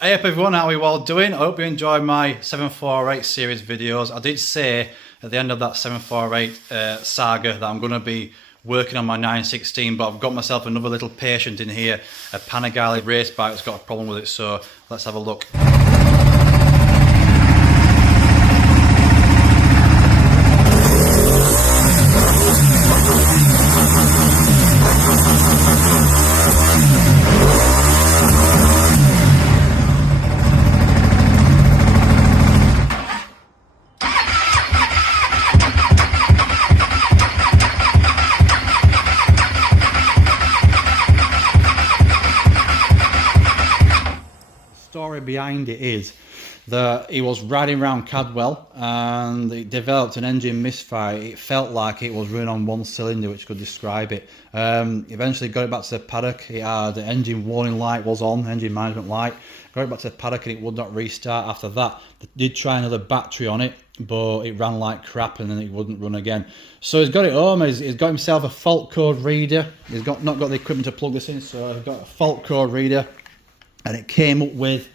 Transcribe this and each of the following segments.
Hey up everyone, how are you all doing? I hope you enjoyed my 748 series videos. I did say at the end of that 748 saga that I'm going to be working on my 916, but I've got myself another little patient in here, a Panigale race bike that's got a problem with it, so let's have a look. Story behind it is that he was riding around Cadwell and it developed an engine misfire. It felt like it was running on one cylinder, which could describe it. Eventually got it back to the paddock. It had the engine warning light was on, engine management light. Got it back to the paddock and it would not restart after that. They did try another battery on it, but it ran like crap and then it wouldn't run again. So he's got it home, he's got himself a fault code reader. He's not got the equipment to plug this in, so he's got a fault code reader. And it came up with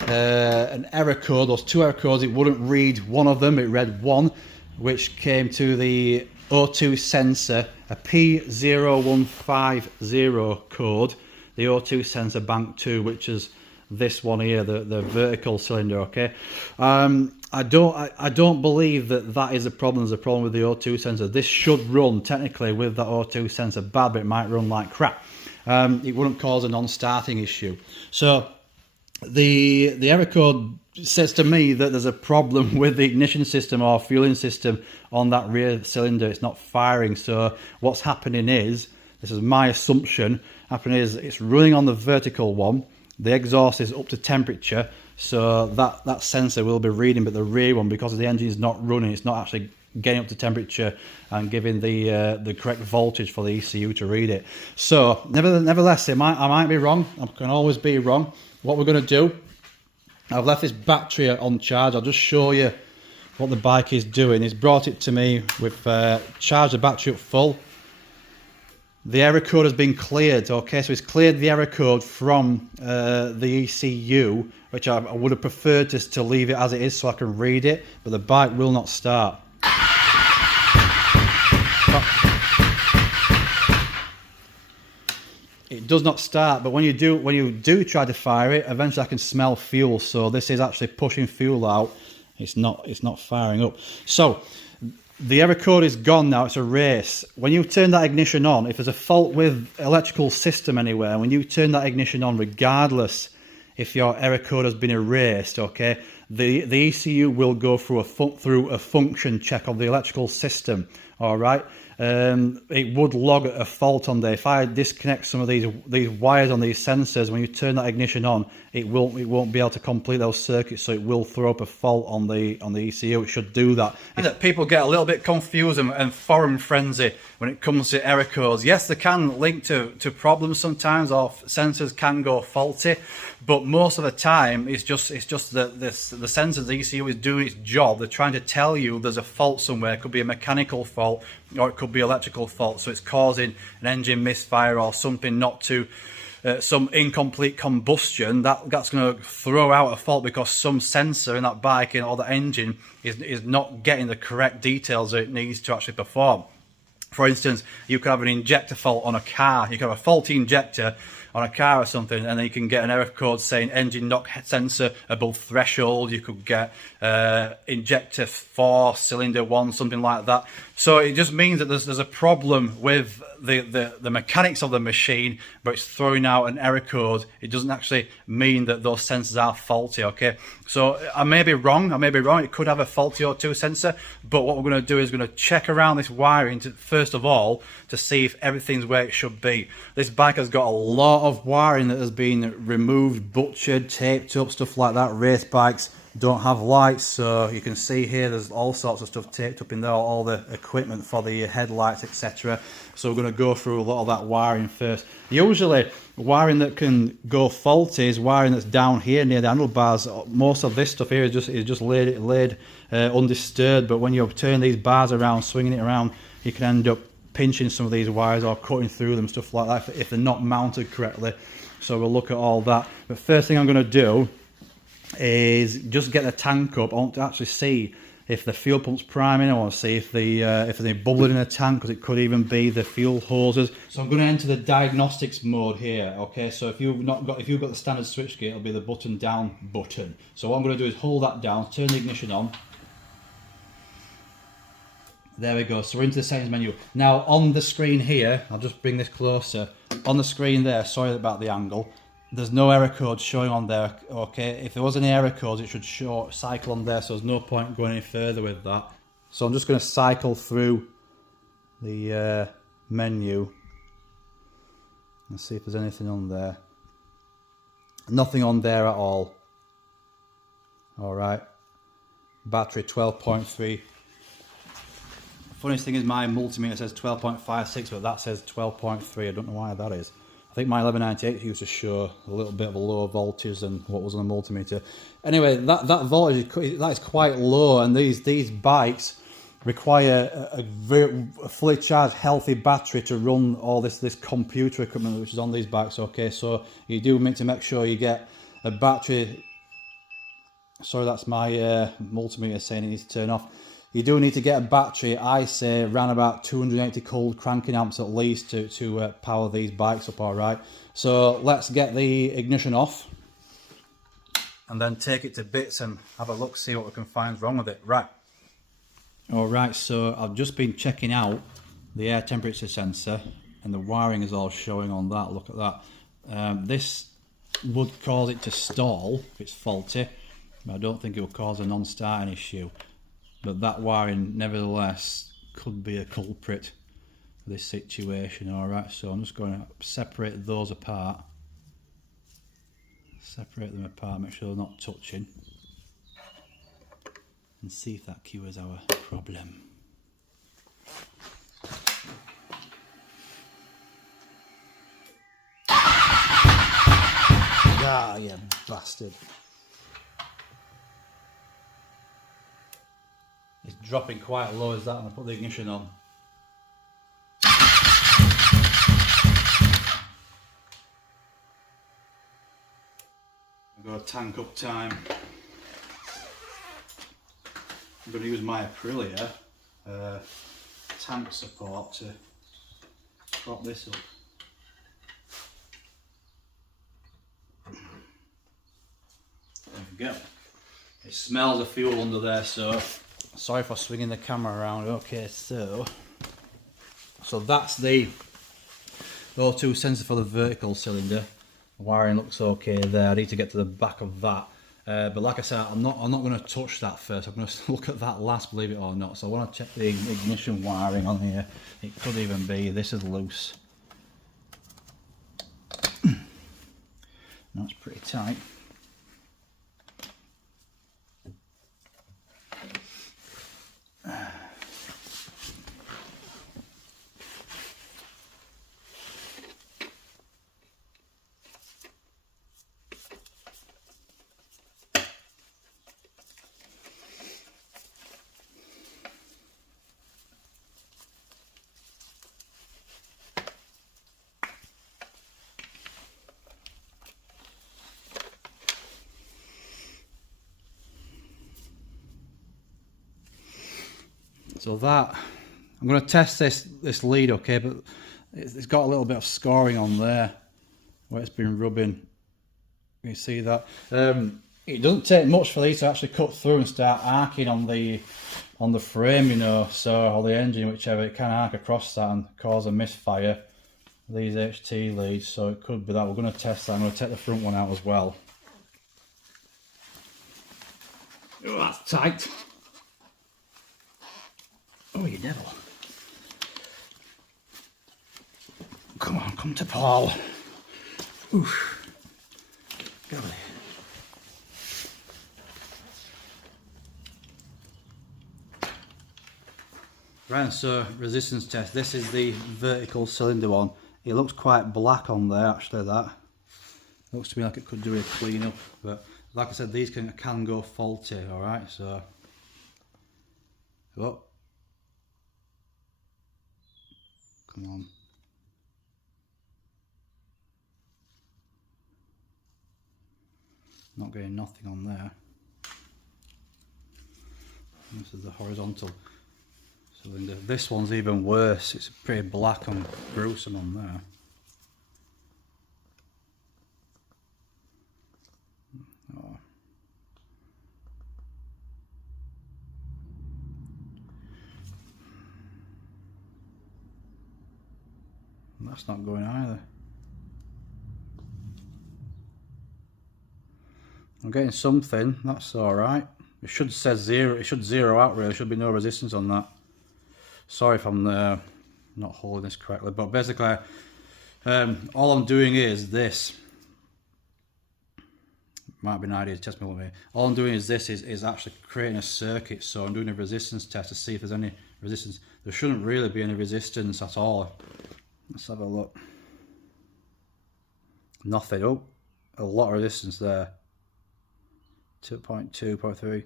an error code, those two error codes. It wouldn't read one of them, it read one, which came to the O2 sensor, a P0150 code, the O2 sensor bank 2, which is this one here, the vertical cylinder, okay? I don't believe that is a problem. There's a problem with the O2 sensor. This should run technically with that O2 sensor bad, but it might run like crap. It wouldn't cause a non-starting issue. So the error code says to me that there's a problem with the ignition system or fueling system on that rear cylinder. It's not firing. So what's happening is, this is my assumption, happening is it's running on the vertical one. The exhaust is up to temperature, so that sensor will be reading, but the rear one, because the engine is not running, it's not actually getting up to temperature and giving the correct voltage for the ECU to read it. So nevertheless, I might be wrong. I can always be wrong. What we're going to do, I've left this battery on charge. I'll just show you what the bike is doing. It's brought it to me with charged the battery up full. The error code has been cleared, okay, so it's cleared the error code from the ECU, which I would have preferred to leave it as it is so I can read it, but the bike will not start. It does not start, but when you do try to fire it, eventually I can smell fuel, so this is actually pushing fuel out. It's not firing up. So the error code is gone now, it's a race. When you turn that ignition on, if there's a fault with electrical system anywhere, when you turn that ignition on, regardless if your error code has been erased, okay, the ECU will go through a function check of the electrical system, all right? It would log a fault on there. If I disconnect some of these wires on these sensors, when you turn that ignition on, it won't be able to complete those circuits, so it will throw up a fault on the ECU. It should do that. People get a little bit confused and foreign frenzy when it comes to error codes. Yes, they can link to problems sometimes, or sensors can go faulty, but most of the time it's just that the sensors, the ECU is doing its job. They're trying to tell you there's a fault somewhere. It could be a mechanical fault or it could be electrical fault, so it's causing an engine misfire or something not to some incomplete combustion. That's going to throw out a fault because some sensor in that bike or the engine is not getting the correct details that it needs to actually perform. For instance, you could have an injector fault on a car. You could have a faulty injector on a car or something, and then you can get an error code saying engine knock sensor above threshold. You could get injector 4, cylinder 1, something like that. So it just means that there's a problem with the mechanics of the machine, but it's throwing out an error code. It doesn't actually mean that those sensors are faulty, okay? So I may be wrong, it could have a faulty O2 sensor, but what we're going to do is going to check around this wiring first of all to see if everything's where it should be. This bike has got a lot of wiring that has been removed, butchered, taped up, stuff like that. Race bikes don't have lights, so you can see here there's all sorts of stuff taped up in there, all the equipment for the headlights, etc. So we're going to go through a lot of that wiring first. Usually wiring that can go faulty is wiring that's down here near the handlebars. Most of this stuff here is just laid undisturbed, but when you turn these bars around, swinging it around, you can end up pinching some of these wires or cutting through them, stuff like that, if they're not mounted correctly. So we'll look at all that. But first thing I'm going to do is just get the tank up. I want to actually see if the fuel pump's priming. I want to see if there's any bubbling in the tank, because it could even be the fuel hoses. So I'm going to enter the diagnostics mode here. Okay, so if you've got the standard switchgear, it'll be the button down button. So what I'm going to do is hold that down, turn the ignition on. There we go, so we're into the settings menu. Now on the screen here, I'll just bring this closer. On the screen there, sorry about the angle, there's no error code showing on there, okay? If there was any error codes, it should show cycle on there, so there's no point going any further with that. So I'm just going to cycle through the menu and see if there's anything on there. Nothing on there at all. Alright, battery 12.3. Funniest thing is my multimeter says 12.56, but that says 12.3. I don't know why that is. I think my 1198 used to show a little bit of a lower voltage than what was on the multimeter. Anyway, that voltage, that is quite low, and these bikes require a fully charged, healthy battery to run all this computer equipment which is on these bikes. Okay, so you do need to make sure you get a battery. Sorry, that's my multimeter saying it needs to turn off. You do need to get a battery, I say, around about 280 cold cranking amps at least to power these bikes up, alright. So let's get the ignition off and then take it to bits and have a look, see what we can find wrong with it. Right. Alright, so I've just been checking out the air temperature sensor and the wiring is all showing on that. Look at that. This would cause it to stall if it's faulty, but I don't think it will cause a non-starting issue. But that wiring, nevertheless, could be a culprit for this situation. Alright, so I'm just going to separate those apart. Separate them apart, make sure they're not touching. And see if that cures our problem. Ah, you bastard. It's dropping quite low as that when I put the ignition on. I've got a tank up time. I'm going to use my Aprilia tank support to prop this up. There we go. It smells of fuel under there, so sorry for swinging the camera around. Okay, so that's the O2 sensor for the vertical cylinder. The wiring looks okay there. I need to get to the back of that. But like I said, I'm not going to touch that first. I'm going to look at that last, believe it or not. So I want to check the ignition wiring on here. It could even be this is loose. That's pretty tight. So that, I'm going to test this lead, okay, but it's got a little bit of scoring on there where it's been rubbing. You see that? It doesn't take much for these to actually cut through and start arcing on the frame, you know, so, or the engine, whichever. It can arc across that and cause a misfire, these HT leads, so it could be that. We're going to test that. I'm going to take the front one out as well. Oh, that's tight. Oh, you devil. Come on, come to Paul. Oof. Go there. Right, so resistance test. This is the vertical cylinder one. It looks quite black on there, actually, that. Looks to me like it could do a clean up, but like I said, these can go faulty, alright, so. Oh. Come on. Not getting nothing on there. This is the horizontal cylinder. This one's even worse. It's pretty black and gruesome on there. Oh. That's not going either. I'm getting something, that's alright. It should say zero, it should zero out really, there should be no resistance on that. Sorry if I'm not holding this correctly, but basically all I'm doing is this. Might be an idea to test me a little bit. All I'm doing is this, is actually creating a circuit, so I'm doing a resistance test to see if there's any resistance. There shouldn't really be any resistance at all. Let's have a look. Nothing. Oh, a lot of resistance there. 2.2, 2.3.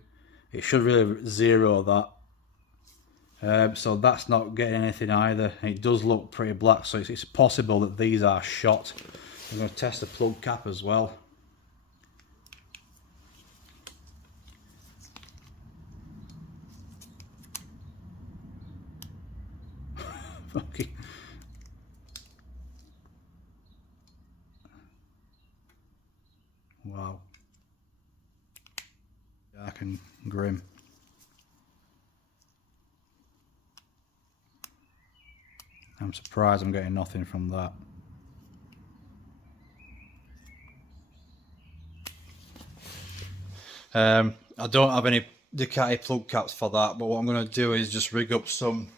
It should really zero that. So that's not getting anything either. It does look pretty black, so it's possible that these are shot. I'm going to test the plug cap as well. Okay. Wow. Dark and grim. I'm surprised I'm getting nothing from that. I don't have any Ducati plug caps for that, but what I'm going to do is just rig up some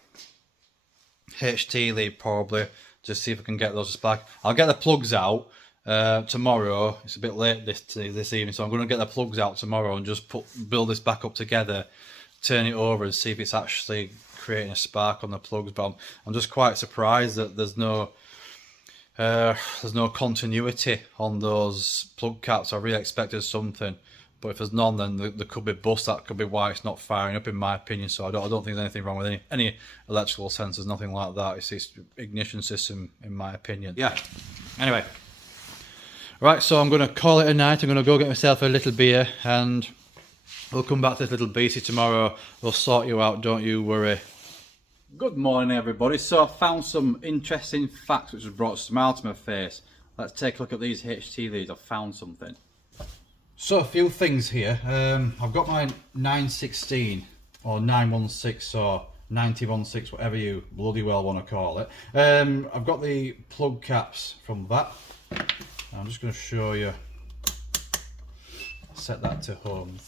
HT lead probably, just see if I can get those back. I'll get the plugs out tomorrow. It's a bit late this evening, so I'm going to get the plugs out tomorrow and just build this back up together, turn it over and see if it's actually creating a spark on the plugs. But I'm just quite surprised that there's no continuity on those plug caps. I really expected something, but if there's none, then there could be bust. That could be why it's not firing up, in my opinion. So I don't think there's anything wrong with any electrical sensors, nothing like that. It's ignition system, in my opinion. Yeah. Anyway, right. So I'm going to call it a night. I'm going to go get myself a little beer, and we'll come back to this little beastie tomorrow. We'll sort you out. Don't you worry. Good morning, everybody. So I found some interesting facts which has brought a smile to my face. Let's take a look at these HT leads. I've found something. So a few things here. I've got my 916 or 916 or 9016, whatever you bloody well want to call it. I've got the plug caps from that. I'm just going to show you. Set that to home.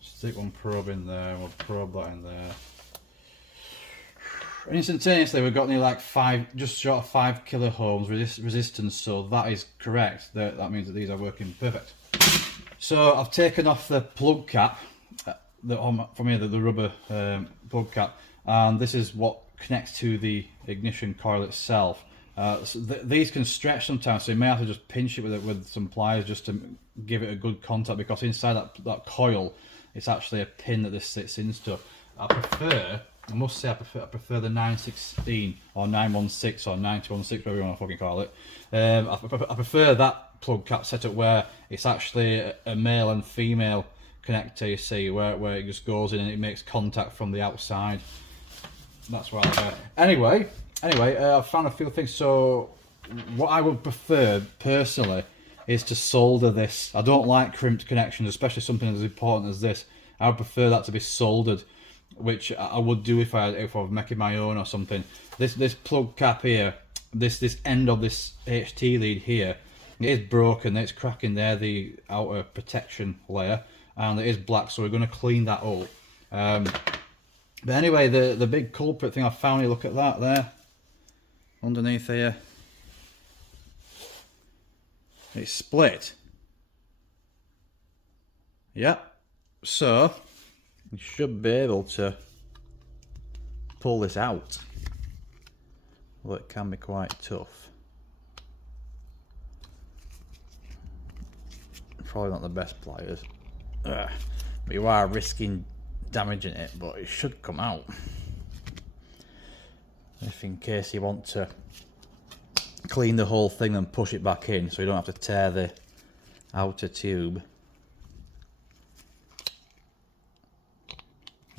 Stick one probe in there, and we'll probe that in there. And instantaneously we've got nearly like just short of 5 kilo ohms resistance, so that is correct. That means that these are working perfect. So I've taken off the plug cap, from here, the rubber plug cap, and this is what connects to the ignition coil itself. So these can stretch sometimes, so you may have to just pinch it with some pliers just to give it a good contact, because inside that coil it's actually a pin that this sits into. I must say I prefer the 916 or 916 or 916, whatever you want to fucking call it. I prefer that plug cap setup where it's actually a male and female connector, you see, where it just goes in and it makes contact from the outside. That's what I prefer. Anyway, I've found a few things. So what I would prefer personally is to solder this. I don't like crimped connections, especially something as important as this. I would prefer that to be soldered, which I would do if I was making my own or something. This plug cap here, this end of this HT lead here, it is broken. It's cracking there, the outer protection layer, and it is black. So we're going to clean that up. But anyway, the big culprit thing I found, you look at that there, underneath here. It's split. Yep. So you should be able to pull this out, well, it can be quite tough. Probably not the best pliers, but you are risking damaging it, but it should come out. If in case you want to clean the whole thing and push it back in, so you don't have to tear the outer tube.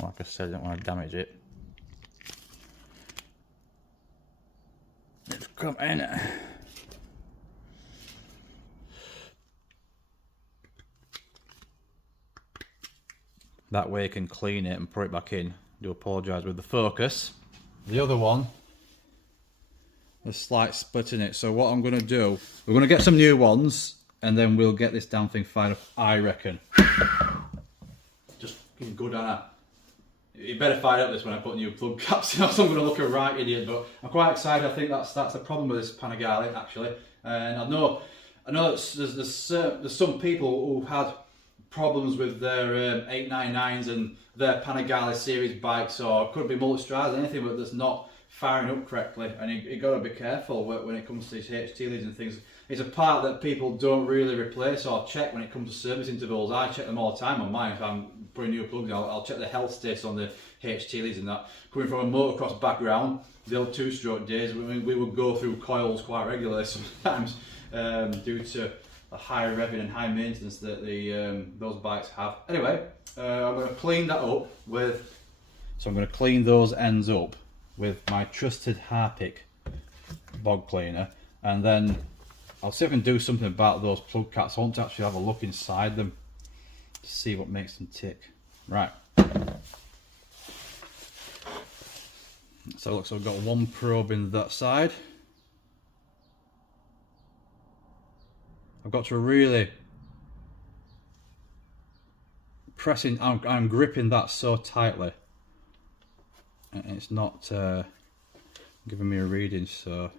Like I said, I don't want to damage it. It's come in. That way you can clean it and put it back in. I do apologise with the focus. The other one, a slight split in it. So what I'm going to do, we're going to get some new ones and then we'll get this damn thing fired up, I reckon. Just fucking good, Anna. You better fire up this when I put new plug caps in, else I'm going to look a right idiot. But I'm quite excited. I think that's the problem with this Panigale actually. And I know there's some people who've had problems with their 899s and their Panigale series bikes, or could be multi-strides, anything that's not firing up correctly, and you got to be careful when it comes to these HT leads and things. It's a part that people don't really replace or check when it comes to service intervals. I check them all the time on mine. If I'm putting new plugs in, I'll check the health status on the HT leads and that. Coming from a motocross background, the old two-stroke days, we would go through coils quite regularly sometimes due to the high revving and high maintenance that those bikes have. Anyway, I'm going to clean that up with. So I'm going to clean those ends up with my trusted Harpic bog cleaner, and then I'll see if I can do something about those plug caps. I want to actually have a look inside them to see what makes them tick. Right. So look, so we've got one probe in that side. I've got to really pressing, I'm gripping that so tightly and it's not giving me a reading, so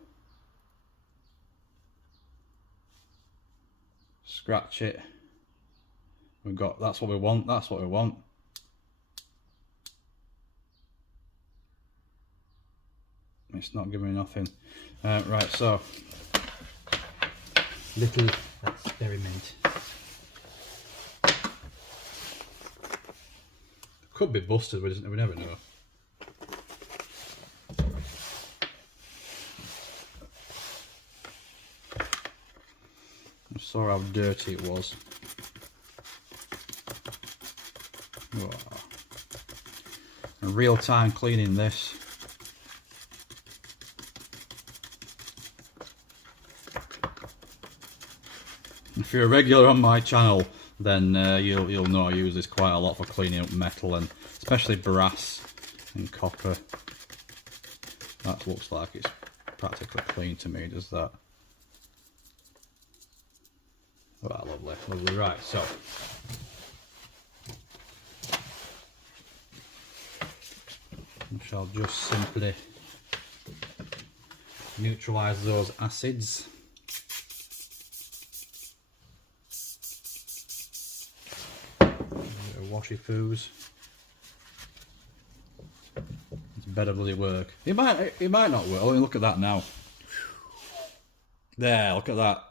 scratch it. We've got, that's what we want, that's what we want. It's not giving me nothing. Right, so little experiment. Could be busted, we never know. I saw how dirty it was. Oh. And real time cleaning this. If you're a regular on my channel, then you'll know I use this quite a lot for cleaning up metal, and especially brass and copper. That looks like it's practically clean to me, does that? Oh, lovely, lovely. Right, so I shall just simply neutralise those acids. Washy poos. It's better bloody work. It might not work. I mean, look at that now. There, look at that.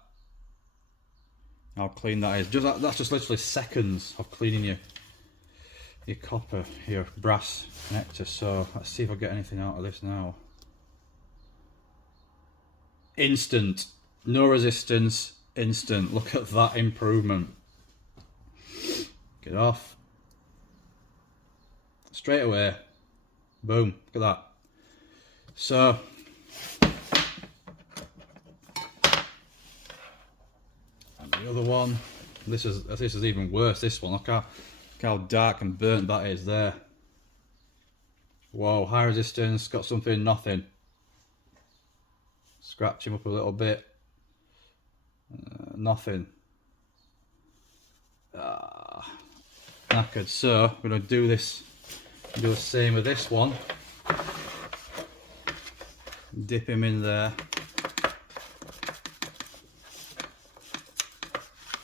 How clean that is. That's just literally seconds of cleaning your copper, your brass connector. So let's see if I get anything out of this now. Instant, no resistance, instant. Look at that improvement. Get off. Straight away, boom, look at that. So, and the other one, this is even worse, this one, look how dark and burnt that is there. Whoa, high resistance, got something, nothing. Scratch him up a little bit, nothing. Knackered. So, I'm going to do this. Do the same with this one. Dip him in there.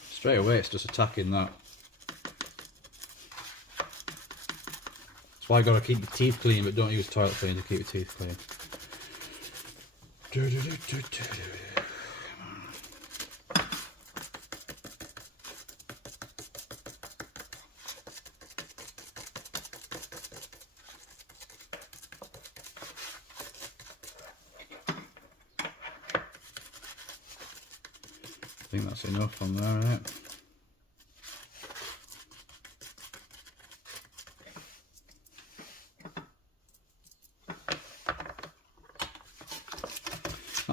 Straight away it's just attacking that. That's why you got to keep your teeth clean, but don't use toilet cleaner to keep your teeth clean. I think that's enough on there, isn't it?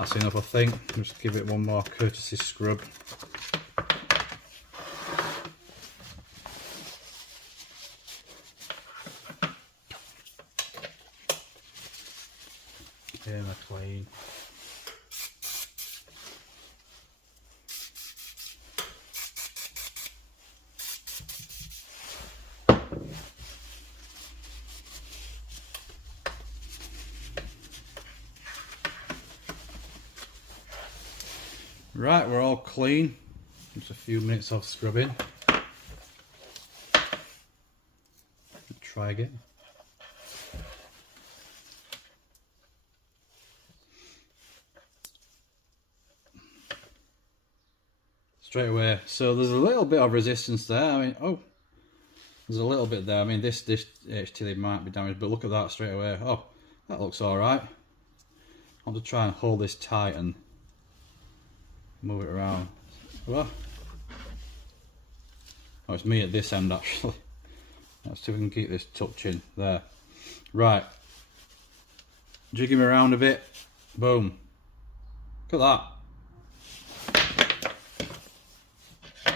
That's enough, I think. Just give it one more courtesy scrub. Here they're clean. Right, we're all clean. Just a few minutes of scrubbing. Try again. Straight away. So there's a little bit of resistance there. I mean, oh, there's a little bit there. I mean, this HT might be damaged, but look at that straight away. Oh, that looks all right. I'll just try and hold this tight and move it around. Oh, it's me at this end actually. Let's see if we can keep this touching there. Right, jigging around a bit. Boom. Look at that.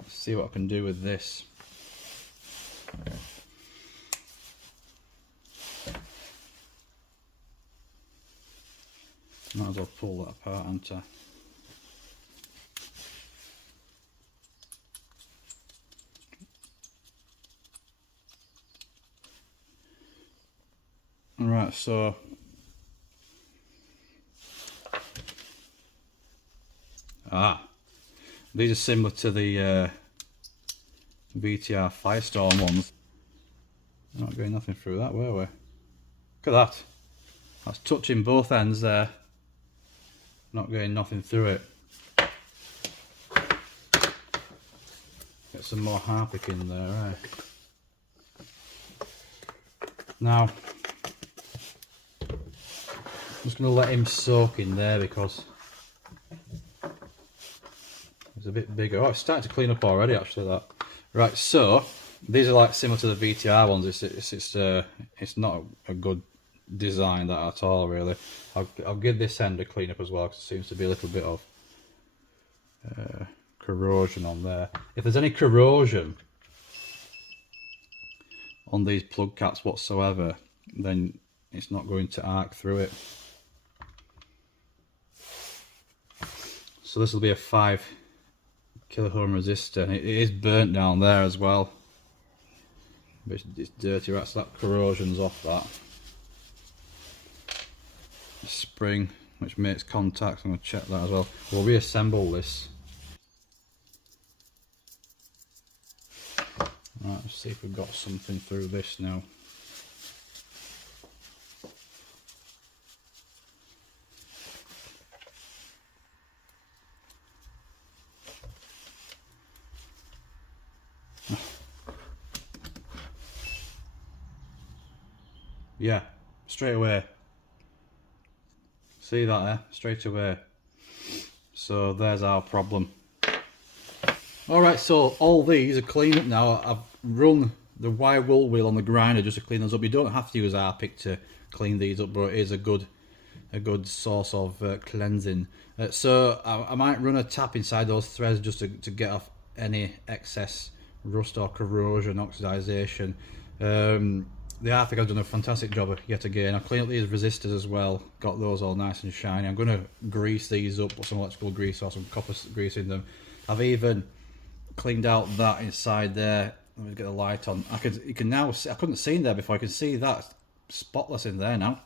Let's see what I can do with this. Might as well pull that apart, haven't I? Right, so these are similar to the VTR Firestorm ones. Not getting nothing through that, were we? Look at that. That's touching both ends there. Not getting nothing through it. Get some more harpic in there, eh? Now, I'm just going to let him soak in there because it's a bit bigger. Oh, it's starting to clean up already actually, that. Right, so these are like similar to the VTR ones. It's not a good design that at all really. I'll give this end a clean up as well because there seems to be a little bit of corrosion on there. If there's any corrosion on these plug caps whatsoever, then it's not going to arc through it. So this will be a 5 kiloohm resistor. It is burnt down there as well, but it's dirty, right? So that corrosion's off that. Spring which makes contact, I'm going to check that as well. We'll reassemble this. Right, let's see if we've got something through this now. Yeah, straight away. See that there? Straight away. So there's our problem. Alright, so all these are clean up now. I've run the wire wool wheel on the grinder just to clean those up. You don't have to use Harpic to clean these up, but it is a good source of cleansing. So I might run a tap inside those threads just to get off any excess rust or corrosion, oxidization. The Harpic has done a fantastic job yet again. I've cleaned up these resistors as well, got those all nice and shiny. I'm going to grease these up with some electrical grease or some copper grease in them. I've even cleaned out that inside there. Let me get the light on. You can now see, I couldn't see in there before. I can see that spotless in there now.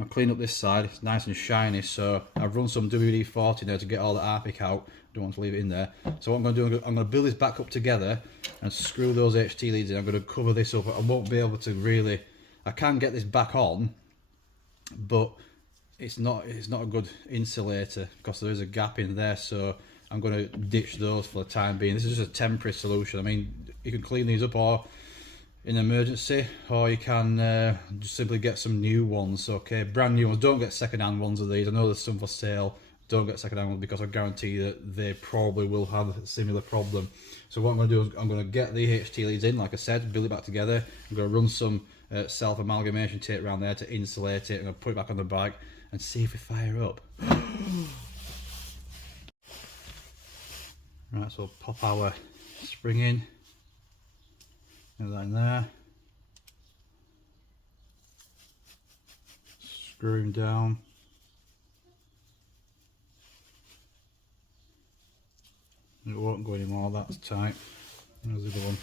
I've cleaned up this side, it's nice and shiny. So I've run some WD-40 there to get all the Harpic out. Don't want to leave it in there. So what I'm going to do, I'm going to build this back up together and screw those HT leads in. I'm going to cover this up. I won't be able to really, I can get this back on, but it's not a good insulator because there is a gap in there. So I'm going to ditch those for the time being. This is just a temporary solution. I mean, you can clean these up or in emergency, or you can just simply get some new ones. Okay, brand new ones. Don't get second-hand ones of these. I know there's some for sale. Don't get second-hand ones because I guarantee that they probably will have a similar problem. So what I'm going to do is I'm going to get the HT leads in, like I said, build it back together. I'm going to run some self-amalgamation tape around there to insulate it. I'm going to put it back on the bike, and see if we fire up. Right, so we'll pop our spring in. Get that in there. Screw him down. It won't go anymore, that's tight. There's the other one.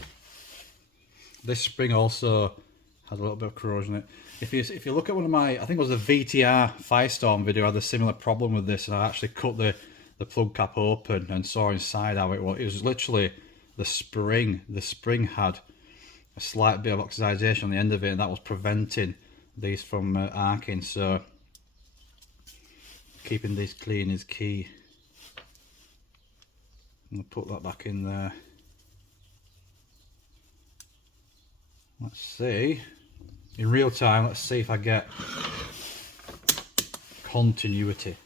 This spring also has a little bit of corrosion in it. If you look at one of my, I think it was the VTR Firestorm video, I had a similar problem with this, and I actually cut the plug cap open and saw inside how it was. It was literally the spring. The spring had a slight bit of oxidization on the end of it, and that was preventing these from arcing. So keeping these clean is key. I'm gonna put that back in there. Let's see, in real time, let's see if I get continuity.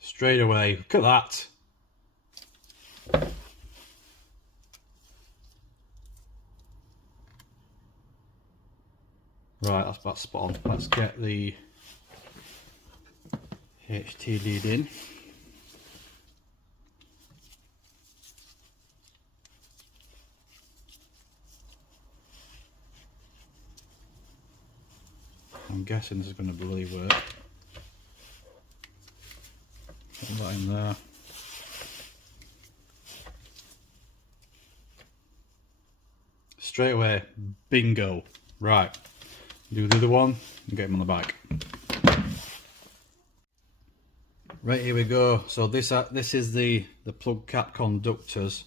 Straight away, look at that. Right, that's about spot on. Let's get the HT lead in. I'm guessing this is going to really work. Put that in there. Straight away, bingo. Right, do the other one and get him on the back. Right, here we go. So this is the plug cap conductors.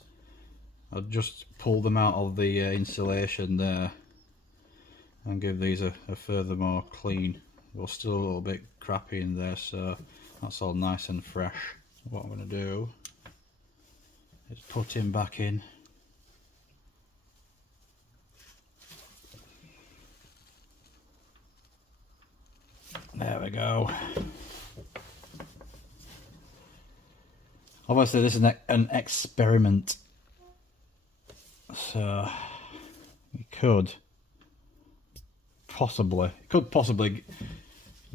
I've just pulled them out of the insulation there and give these a furthermore clean. We're still a little bit crappy in there, so that's all nice and fresh. What I'm going to do is put him back in. There we go. Obviously this is an experiment, so we could possibly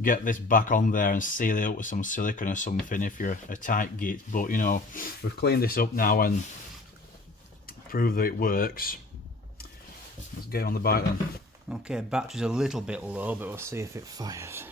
get this back on there and seal it up with some silicone or something if you're a tight git, but you know, we've cleaned this up now and proved that it works. Let's get on the bike then. Okay, battery's a little bit low, but we'll see if it fires.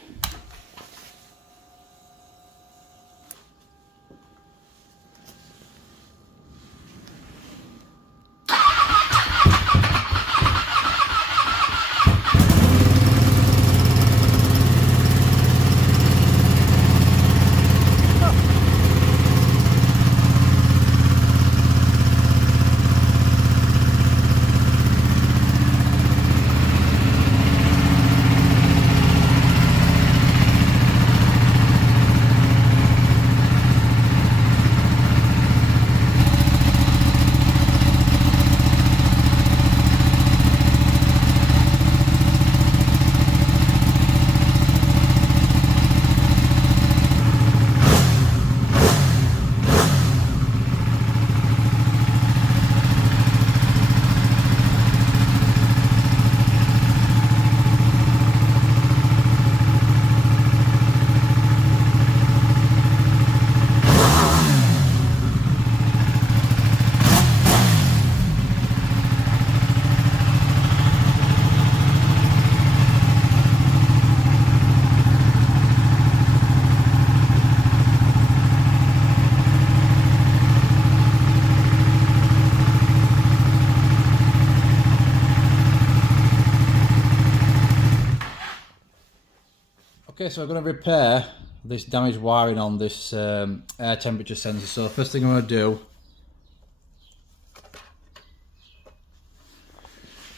Okay, so I'm going to repair this damaged wiring on this air temperature sensor. So first thing I'm going to do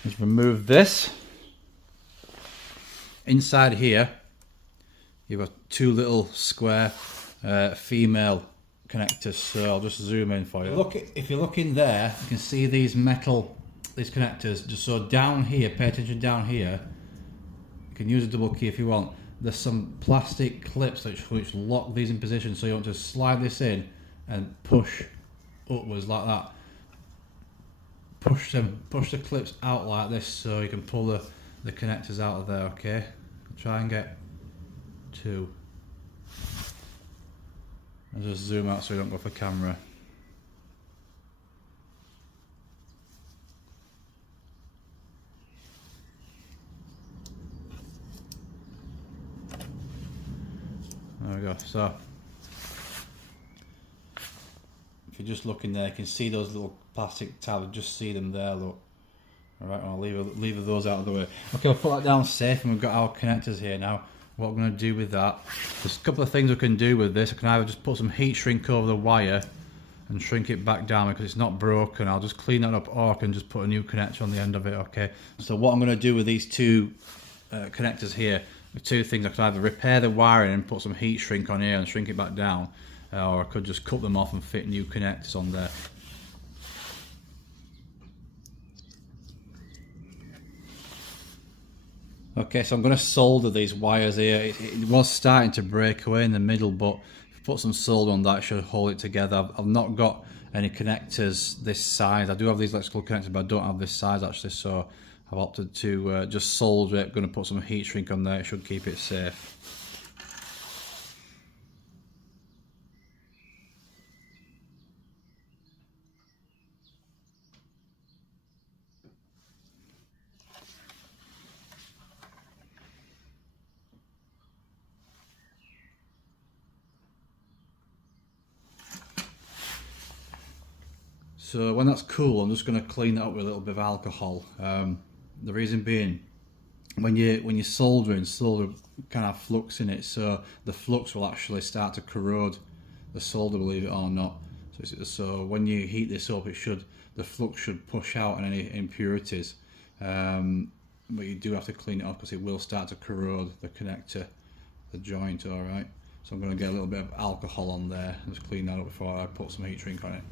is remove this. Inside here you've got two little square female connectors, so I'll just zoom in for you. If you look in there, you can see these connectors. Just so down here, pay attention down here, you can use a double key if you want. There's some plastic clips which lock these in position, so you want to slide this in and push upwards like that. push the clips out like this so you can pull the connectors out of there, okay? I'll try and get 2. I'll just zoom out so we don't go for camera. There we go. So if you just look in there, you can see those little plastic tabs. Just see them there. Look. All right, I'll leave those out of the way. Okay, we'll put that down safe, and we've got our connectors here now. What we're going to do with that, there's a couple of things we can do with this. I can either just put some heat shrink over the wire and shrink it back down because it's not broken. I'll just clean that up, or I can just put a new connector on the end of it. Okay. So what I'm going to do with these 2 connectors here, the 2 things, I could either repair the wiring and put some heat shrink on here and shrink it back down, or I could just cut them off and fit new connectors on there. Okay, so I'm going to solder these wires here. It was starting to break away in the middle, but if I put some solder on that, it should hold it together. I've not got any connectors this size. I do have these electrical connectors, but I don't have this size actually, so I've opted to just solder it. I'm going to put some heat shrink on there. It should keep it safe. So when that's cool, I'm just going to clean that up with a little bit of alcohol. The reason being, when you're soldering, solder can have flux in it, so the flux will actually start to corrode the solder, believe it or not. So when you heat this up, the flux should push out any impurities, but you do have to clean it off because it will start to corrode the connector, the joint. All right. So I'm going to get a little bit of alcohol on there and just clean that up before I put some heat shrink on it.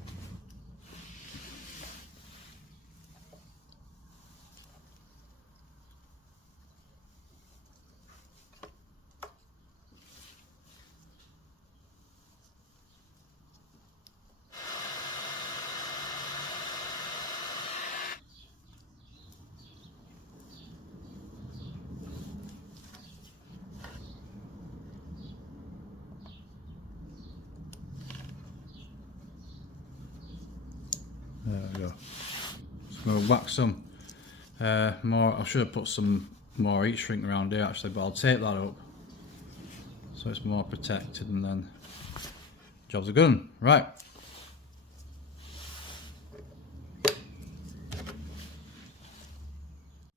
There we go. Just going to wax some more. I should have put some more heat shrink around here actually, but I'll tape that up so it's more protected, and then job's a good. Right.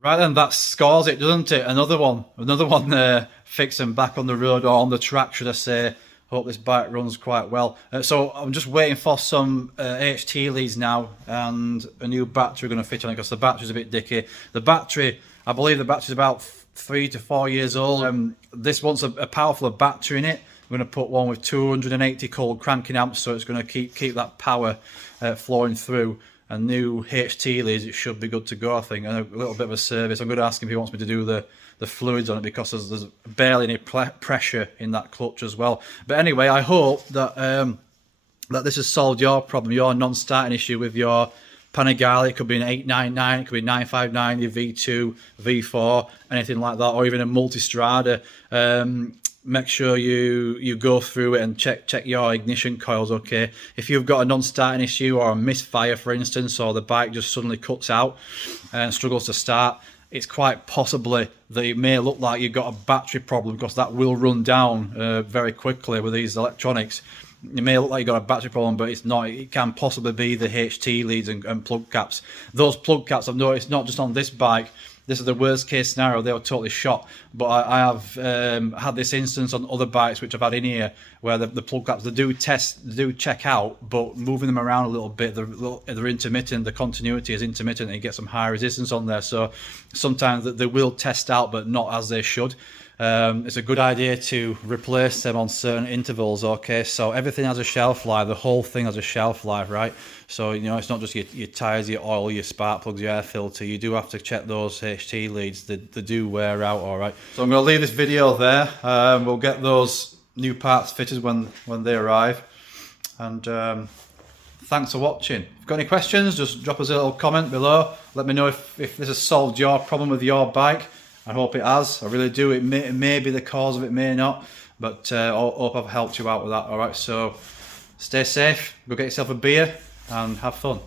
Right then, that scores it, doesn't it? Another one fixing back on the road, or on the track, should I say. Hope this bike runs quite well. So I'm just waiting for some HT leads now, and a new battery going to fit on it because the battery's a bit dicky. The battery, I believe the battery's about 3 to 4 years old. This wants a powerful battery in it. I'm going to put one with 280 cold cranking amps, so it's going to keep that power flowing through. And new HT leads, it should be good to go, I think. And a little bit of a service. I'm going to ask him if he wants me to do the fluids on it, because there's barely any pressure in that clutch as well. But anyway, I hope that that this has solved your problem, your non-starting issue with your Panigale. It could be an 899, it could be 959, your V2, V4, anything like that, or even a multistrada. Make sure you go through it and check your ignition coils, okay? If you've got a non-starting issue or a misfire, for instance, or the bike just suddenly cuts out and struggles to start, it's quite possibly that it may look like you've got a battery problem, because that will run down very quickly with these electronics. It may look like you've got a battery problem, but it's not. It can possibly be the HT leads and plug caps. Those plug caps, I've noticed, not just on this bike. This is the worst case scenario, they were totally shot. But I have had this instance on other bikes which I've had in here, where the plug caps, they do check out, but moving them around a little bit, they're intermittent, the continuity is intermittent, and you get some high resistance on there. So sometimes they will test out, but not as they should. It's a good idea to replace them on certain intervals, okay? So everything has a shelf life, the whole thing has a shelf life, right? So, you know, it's not just your tyres, your oil, your spark plugs, your air filter. You do have to check those HT leads. They do wear out, all right? So I'm going to leave this video there. We'll get those new parts fitted when they arrive. And thanks for watching. If you've got any questions, just drop us a little comment below. Let me know if this has solved your problem with your bike. I hope it has. I really do. It may be the cause of it, may not. But I hope I've helped you out with that. All right, so stay safe. Go get yourself a beer and have fun.